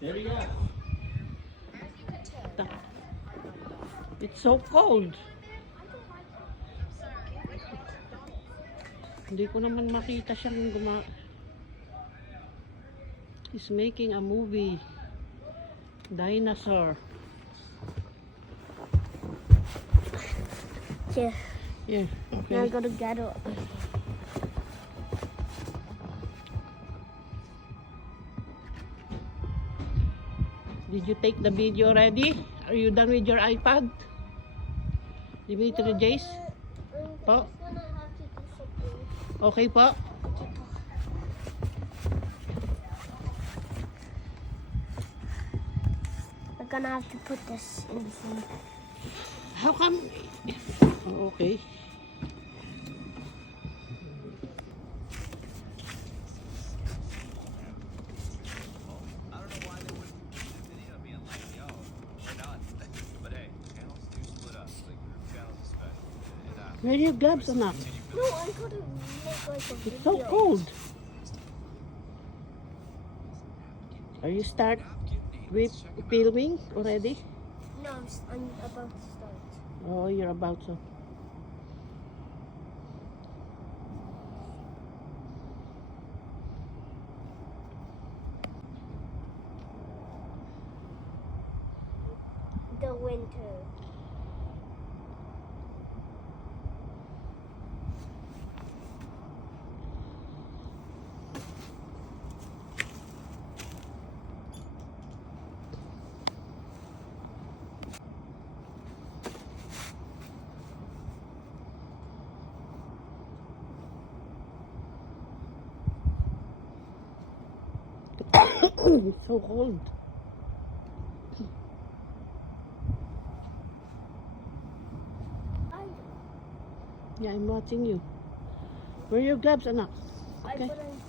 There you go. It's so cold. Hindi ko naman makita siyang He's making a movie. Dinosaur. Yeah. Yeah, Now I okay. gotta get up. Did you take the video already? Are you done with your iPad? Dimitri Jace? Po? Okay po? We're gonna have to put this in the sink. How come? Oh, okay. I don't know why they wouldn't do the video being like, yo, we're not. But hey, channels do split up. Like group channels especially. And, Where are your gloves, anak? No, I gotta make like a video. It's so cold. Are you start with filming already? No, I'm about to start. Oh, you're about to. The winter. It's so cold. Yeah, I'm watching you. Where are your gloves, anak? I Okay. put in